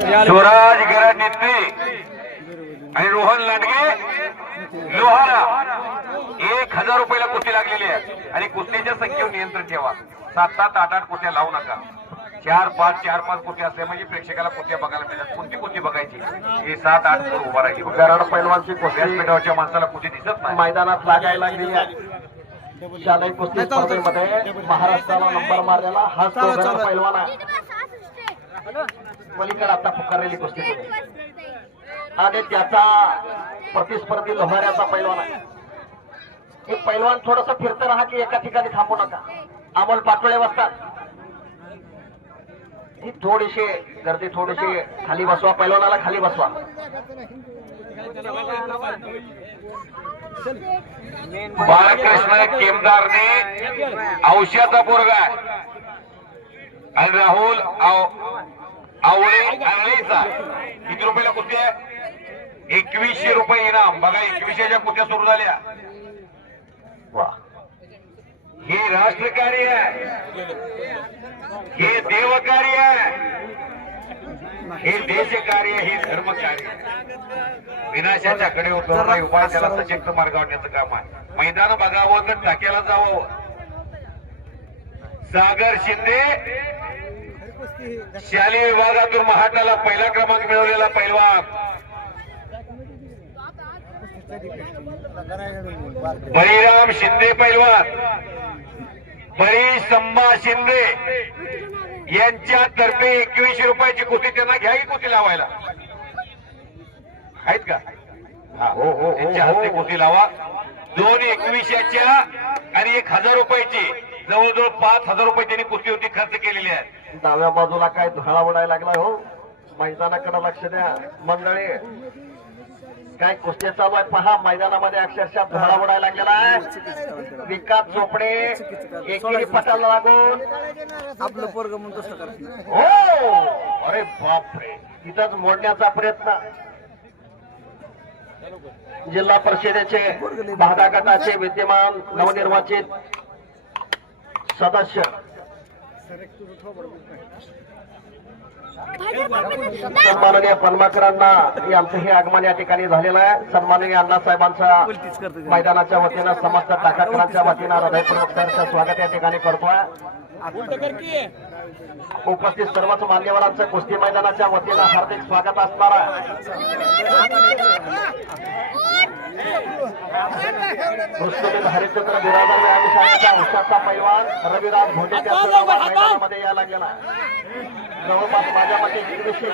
स्वराज गराड नेते आणि रोहन लांडगे लोहारा 1000 रुपयाला कुस्ती लागलेली आहे आणि कुस्तीच्या संख्येवर नियंत्रण ठेवा. 7-7, 8-8 कुस्त्या लावू नका. 4-5, 4-5 कुस्त्या असल्या म्हणजे प्रेक्षकाला कुस्त्या बघायला मिळतात. कोणती कुस्ती बघायची ही 7-8 वर उभा राहिली. गराड पैलवानची कुस्ती व्यासपीठावरच्या माणसाला कुस्ती दिसत नाही. मैदानात लागायला लागलेली आहे. शालेय कुस्ती स्पर्धेमध्ये महाराष्ट्राला नंबर मारलेला हा तो गराड पैलवान आहे. पलीकडे आता पुकारलेली कुस्ती आणि त्याचा प्रतिस्पर्धी लोहाऱ्याचा पैलवान आहे. हे पैलवान थोडस फिरत राहा की एका ठिकाणी थांबू नका. अमोल पाटोळे बसतात. ही थोडीशी गर्दी थोडीशी खाली बसवा. पैलवानाला खाली बसवा. बाळकृष्ण केमदारने औषधाचा पोरगा आणि राहुल आवळे आंगळेचा किती रुपयाला कुस्ती आहे? 2100 रुपये इनाम. बघा 2100च्या कुस्त्या सुरू झाल्या. वा हे राष्ट्रकार्य आहे, हे देवकार्य आहे, हे देशकार्य, हे धर्मकार्य. विनाशाच्या कडेवर धोरणा उपाय त्याला सशक्त मार्गावण्याचं काम आहे. मैदान बघावं तर टाक्याला जावं. सागर शिंदे शालेय विभागातून महाटाला पहिला क्रमांक मिळवलेला पैलवान. बळीराम शिंदे पैलवान, बळी संभा शिंदे यांच्यातर्फे 2100 रुपयाची कुस्ती त्यांना घ्या की कुस्ती लावायला आहेत का? हो हो त्यांच्या हस्ते कुस्ती लावा. 2 2100च्या आणि 1000 रुपयाची जवळजवळ 5000 रुपये त्यांनी कुस्तीवरती खर्च केलेले आहेत. डाव्या बाजूला काय धुळा उडायला लागलाय हो. मैदानाकडे लक्ष द्या मंडळी. काय कुस्त्या चालू आहे पहा. मैदानामध्ये अक्षरशः धुळा उडायला लागलेला आहे. विकास चोपडे एकेरी पटाला लागून आपलं पोरग म्हणून तसं करत हो. अरे बापरे. तिथंच मोडण्याचा प्रयत्न. जिल्हा परिषदेचे भादा गटाचे विद्यमान नवनिर्वाचित सदस्य सन्माननीय पन्माकरांना यांचं हे आगमन या ठिकाणी झालेलं आहे. सन्माननीय अण्णासाहेबांचा मैदानाच्या वतीनं समस्त टाकाकरांच्या वतीनं हृदयपूर्वक सहर्ष स्वागत या ठिकाणी करतोय. उपस्थित सर्वच मान्यवरांचं कुस्ती मैदानाच्या वतीनं हार्दिक स्वागत असणार आहे. हरिश्चंद्र बिरादर व्यायामशाळेचा उषाचा पैलवान रविराज भोंडे मैदानामध्ये यायला लागलेला आहे. जवळपास माझ्या मते